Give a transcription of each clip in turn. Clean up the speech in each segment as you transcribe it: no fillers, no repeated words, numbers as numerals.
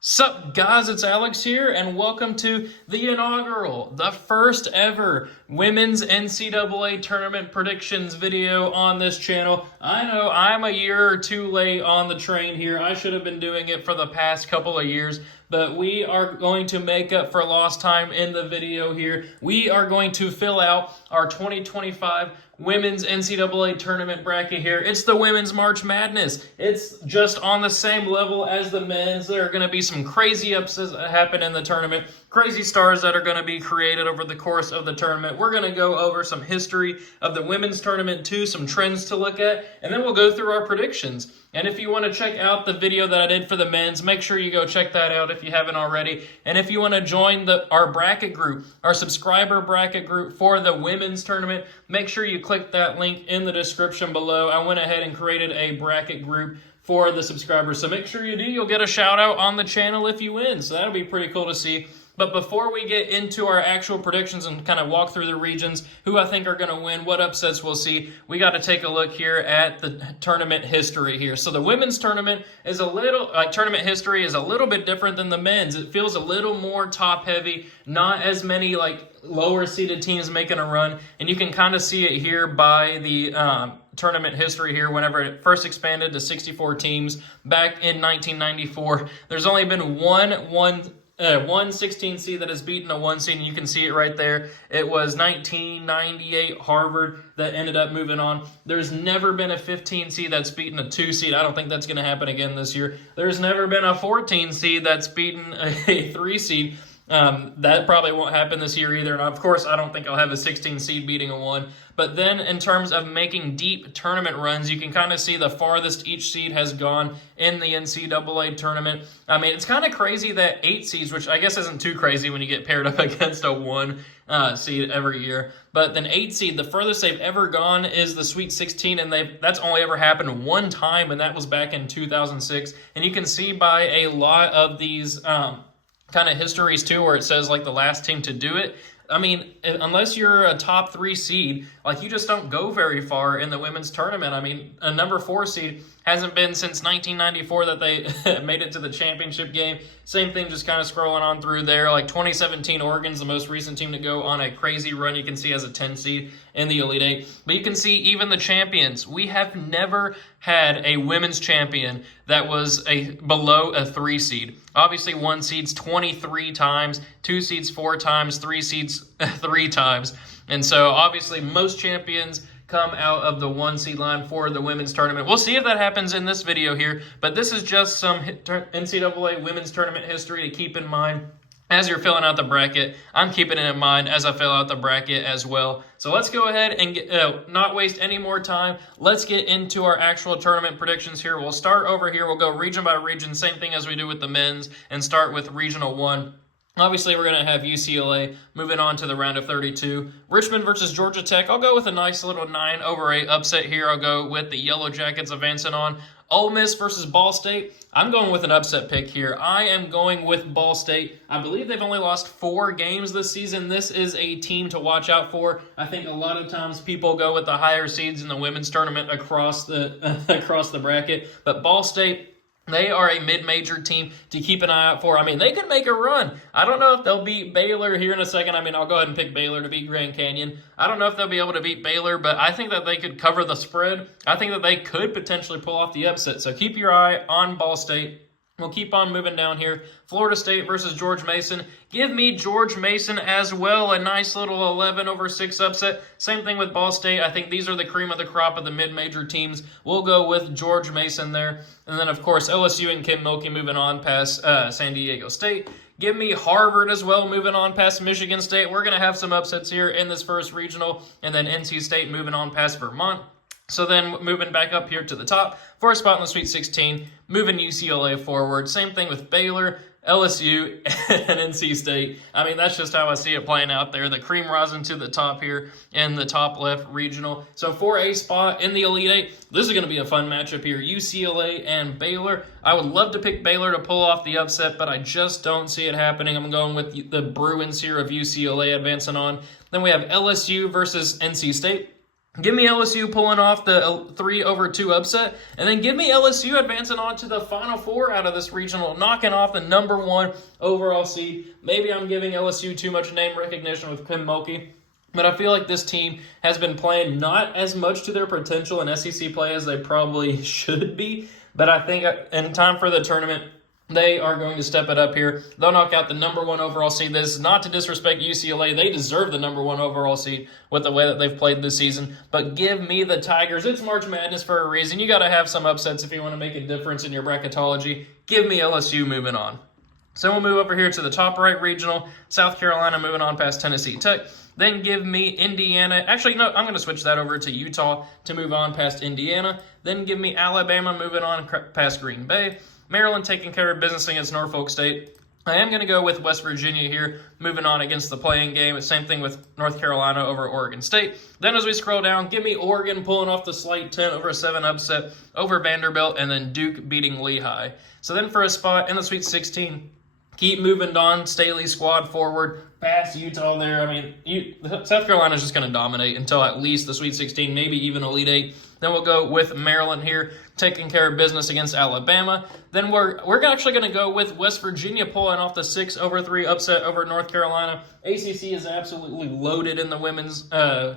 Sup guys, it's Alex here, and welcome to the inaugural, the first ever women's NCAA tournament predictions video on this channel. I know I'm a year or two late on the train here. I should have been doing it for the past couple of years, but we are going to make up for lost time in the video here. We are going to fill out our 2025 women's NCAA tournament bracket here. It's the women's March Madness. It's just on the same level as the men's. There are going to be some crazy upsets that happen in the tournament, crazy stars that are going to be created over the course of the tournament. We're going to go over some history of the women's tournament too, some trends to look at, and then we'll go through our predictions. And if you want to check out the video that I did for the men's, make sure you go check that out if you haven't already. And if you want to join our bracket group, our subscriber bracket group for the women's tournament, make sure you click that link in the description below. I went ahead and created a bracket group for the subscribers, so make sure you do. You'll get a shout out on the channel if you win, so that'll be pretty cool to see. But before we get into our actual predictions and kind of walk through the regions, who I think are going to win, what upsets we'll see, we got to take a look here at the tournament history here. So the women's tournament is tournament history is a little bit different than the men's. It feels a little more top heavy, not as many lower seeded teams making a run, and you can kind of see it here by the tournament history here. Whenever it first expanded to 64 teams back in 1994, there's only been one 16 seed that has beaten a 1 seed, and you can see it right there. It was 1998 Harvard that ended up moving on. There's never been a 15 seed that's beaten a 2 seed. I don't think that's going to happen again this year. There's never been a 14 seed that's beaten a 3 seed. That probably won't happen this year either. And of course, I don't think I'll have a 16 seed beating a 1. But then in terms of making deep tournament runs, you can kind of see the farthest each seed has gone in the NCAA tournament. I mean, it's kind of crazy that 8 seeds, which I guess isn't too crazy when you get paired up against a 1 seed every year. But then 8 seed, the furthest they've ever gone is the Sweet 16, and that's only ever happened one time, and that was back in 2006. And you can see by a lot of these kind of histories too, where it says the last team to do it. I mean, unless you're a top 3 seed, you just don't go very far in the women's tournament. I mean, a number 4 seed hasn't been since 1994 that they made it to the championship game. Same thing, just kind of scrolling on through there. 2017, Oregon's the most recent team to go on a crazy run, you can see, as a 10 seed in the Elite Eight. But you can see even the champions. We have never had a women's champion that was below a 3 seed. Obviously, 1 seed's 23 times, 2 seeds 4 times, 3 seeds 3 times. And so, obviously, most champions come out of the 1 seed line for the women's tournament. We'll see if that happens in this video here, but this is just some NCAA women's tournament history to keep in mind as you're filling out the bracket. I'm keeping it in mind as I fill out the bracket as well. So let's go ahead and not waste any more time. Let's get into our actual tournament predictions here. We'll start over here. We'll go region by region, same thing as we do with the men's, and start with Regional 1. Obviously, we're going to have UCLA moving on to the round of 32. Richmond versus Georgia Tech. I'll go with a nice little 9/8 upset here. I'll go with the Yellow Jackets advancing on. Ole Miss versus Ball State. I'm going with an upset pick here. I am going with Ball State. I believe they've only lost 4 games this season. This is a team to watch out for. I think a lot of times people go with the higher seeds in the women's tournament across the bracket. But Ball State, they are a mid-major team to keep an eye out for. I mean, they could make a run. I don't know if they'll beat Baylor here in a second. I mean, I'll go ahead and pick Baylor to beat Grand Canyon. I don't know if they'll be able to beat Baylor, but I think that they could cover the spread. I think that they could potentially pull off the upset. So keep your eye on Ball State. We'll keep on moving down here. Florida State versus George Mason. Give me George Mason as well. A nice little 11/6 upset. Same thing with Ball State. I think these are the cream of the crop of the mid-major teams. We'll go with George Mason there. And then, of course, LSU and Kim Mulkey moving on past San Diego State. Give me Harvard as well, moving on past Michigan State. We're going to have some upsets here in this first regional. And then NC State moving on past Vermont. So then moving back up here to the top for a spot in the Sweet 16, moving UCLA forward. Same thing with Baylor, LSU, and NC State. I mean, that's just how I see it playing out there. The cream rising to the top here in the top left regional. So for a spot in the Elite Eight, this is going to be a fun matchup here. UCLA and Baylor. I would love to pick Baylor to pull off the upset, but I just don't see it happening. I'm going with the Bruins here of UCLA advancing on. Then we have LSU versus NC State. Give me LSU pulling off the 3-2 upset, and then give me LSU advancing on to the Final Four out of this regional, knocking off the #1 overall seed. Maybe I'm giving LSU too much name recognition with Kim Mulkey, but I feel like this team has been playing not as much to their potential in SEC play as they probably should be, but I think in time for the tournament, they are going to step it up here. They'll knock out the #1 overall seed. This is not to disrespect UCLA. They deserve the #1 overall seed with the way that they've played this season. But give me the Tigers. It's March Madness for a reason. You got to have some upsets if you want to make a difference in your bracketology. Give me LSU moving on. So we'll move over here to the top right regional. South Carolina moving on past Tennessee Tech. Then give me Indiana. Actually, no, I'm going to switch that over to Utah to move on past Indiana. Then give me Alabama moving on past Green Bay. Maryland taking care of business against Norfolk State. I am going to go with West Virginia here, moving on against the playing game. Same thing with North Carolina over Oregon State. Then as we scroll down, give me Oregon pulling off the slight 10-7 upset over Vanderbilt, and then Duke beating Lehigh. So then for a spot in the Sweet 16, keep moving Don Staley's squad forward, past Utah there. I mean, South Carolina's just going to dominate until at least the Sweet 16, maybe even Elite 8. Then we'll go with Maryland here, taking care of business against Alabama. Then we're actually going to go with West Virginia pulling off the 6-3 upset over North Carolina. ACC is absolutely loaded in the women's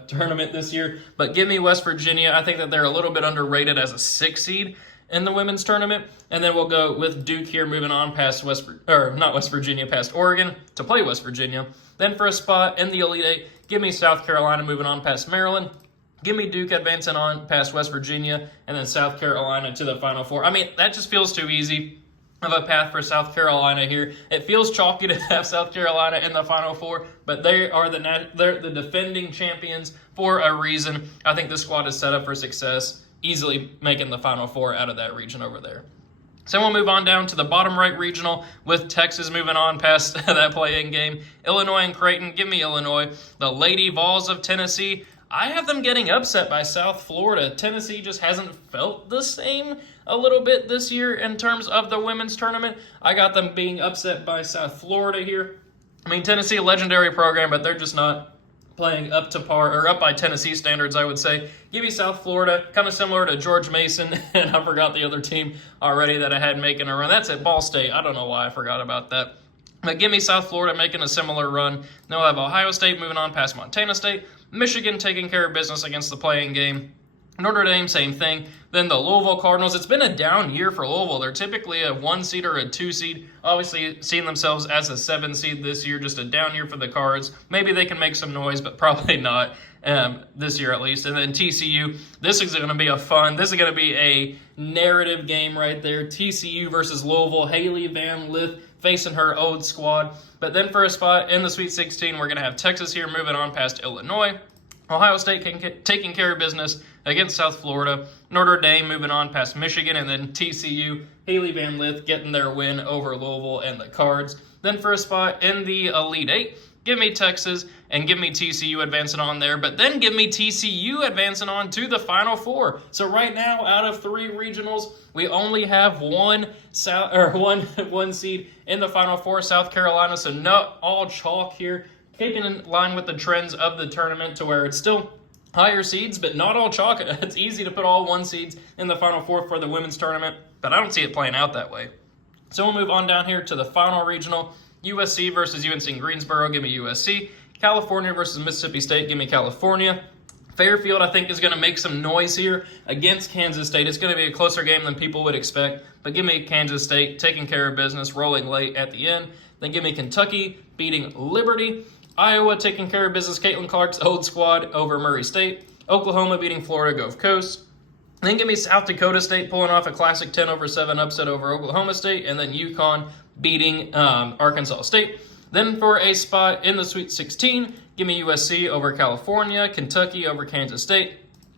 tournament this year, but give me West Virginia. I think that they're a little bit underrated as a 6 seed in the women's tournament. And then we'll go with Duke here, moving on past past Oregon to play West Virginia. Then for a spot in the Elite 8, give me South Carolina moving on past Maryland. Give me Duke advancing on past West Virginia, and then South Carolina to the Final Four. I mean, that just feels too easy of a path for South Carolina here. It feels chalky to have South Carolina in the Final Four, but they're the defending champions for a reason. I think this squad is set up for success, easily making the Final Four out of that region over there. So we'll move on down to the bottom right regional with Texas moving on past that play-in game. Illinois and Creighton. Give me Illinois. The Lady Vols of Tennessee. I have them getting upset by South Florida. Tennessee just hasn't felt the same a little bit this year in terms of the women's tournament. I got them being upset by South Florida here. I mean, Tennessee, a legendary program, but they're just not playing up to par, or up by Tennessee standards, I would say. Give me South Florida, kind of similar to George Mason, and I forgot the other team already that I had making a run. That's at Ball State. I don't know why I forgot about that. But give me South Florida making a similar run. Then we'll have Ohio State moving on past Montana State. Michigan taking care of business against the playing game. Notre Dame, same thing. Then the Louisville Cardinals. It's been a down year for Louisville. They're typically a 1 seed or a 2 seed. Obviously, seeing themselves as a 7 seed this year, just a down year for the Cards. Maybe they can make some noise, but probably not this year at least. And then TCU. This is going to be This is going to be a narrative game right there. TCU versus Louisville. Haley Van Lith facing her old squad. But then for a spot in the Sweet 16, we're going to have Texas here moving on past Illinois. Ohio State taking care of business against South Florida. Notre Dame moving on past Michigan. And then TCU, Haley Van Lith getting their win over Louisville and the Cards. Then for a spot in the Elite 8, give me Texas and give me TCU advancing on there. But then give me TCU advancing on to the Final Four. So right now, out of 3 regionals, we only have one seed in the Final Four, South Carolina. So not all chalk here. Keeping in line with the trends of the tournament to where it's still higher seeds, but not all chalk. It's easy to put all 1 seeds in the Final Four for the women's tournament, but I don't see it playing out that way. So we'll move on down here to the final regional. USC versus UNC Greensboro, give me USC. California versus Mississippi State, give me California. Fairfield, I think, is going to make some noise here against Kansas State. It's going to be a closer game than people would expect, but give me Kansas State taking care of business, rolling late at the end. Then give me Kentucky beating Liberty. Iowa taking care of business, Caitlin Clark's old squad over Murray State. Oklahoma beating Florida Gulf Coast. Then give me South Dakota State pulling off a classic 10-7 upset over Oklahoma State. And then UConn beating Arkansas State. Then for a spot in the Sweet 16, give me USC over California, Kentucky over Kansas State,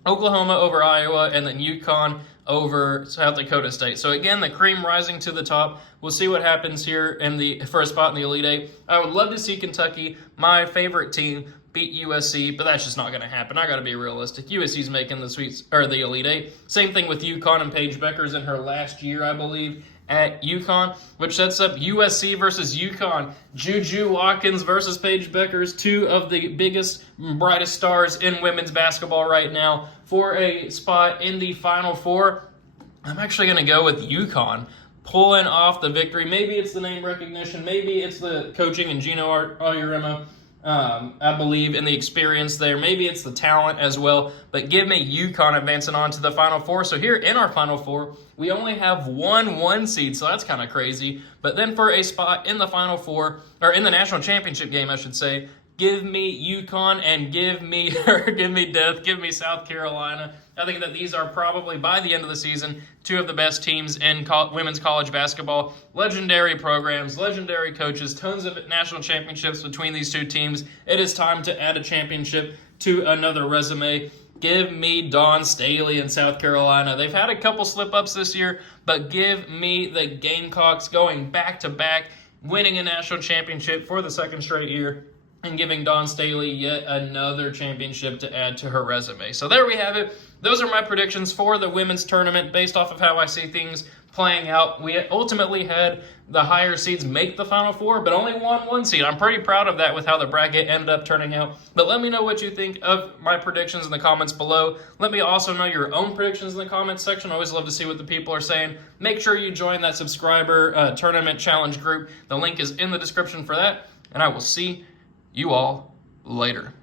Oklahoma over Iowa, and then UConn over South Dakota State. So again, the cream rising to the top. We'll see what happens here in the first spot in the Elite 8. I would love to see Kentucky, my favorite team, beat USC, but that's just not going to happen. I got to be realistic. USC's making the Elite 8. Same thing with UConn and Paige Beckers in her last year, I believe, at UConn, which sets up USC versus UConn. Juju Watkins versus Paige Beckers, two of the biggest, brightest stars in women's basketball right now, for a spot in the Final Four. I'm actually going to go with UConn pulling off the victory. Maybe it's the name recognition. Maybe it's the coaching and Gino Auriemma. I believe in the experience there. Maybe it's the talent as well. But give me UConn advancing on to the Final Four. So here in our Final Four, we only have one seed, so that's kind of crazy. But then for a spot in the Final Four, or in the national championship game, I should say, give me UConn and give me South Carolina. I think that these are probably, by the end of the season, two of the best teams in women's college basketball. Legendary programs, legendary coaches, tons of national championships between these two teams. It is time to add a championship to another resume. Give me Dawn Staley in South Carolina. They've had a couple slip-ups this year, but give me the Gamecocks going back-to-back, winning a national championship for the second straight year, and giving Dawn Staley yet another championship to add to her resume. So there we have it. Those are my predictions for the women's tournament based off of how I see things playing out. We ultimately had the higher seeds make the Final Four, but only won one seed. I'm pretty proud of that with how the bracket ended up turning out. But let me know what you think of my predictions in the comments below. Let me also know your own predictions in the comments section. I always love to see what the people are saying. Make sure you join that subscriber tournament challenge group. The link is in the description for that, and I will see you all later.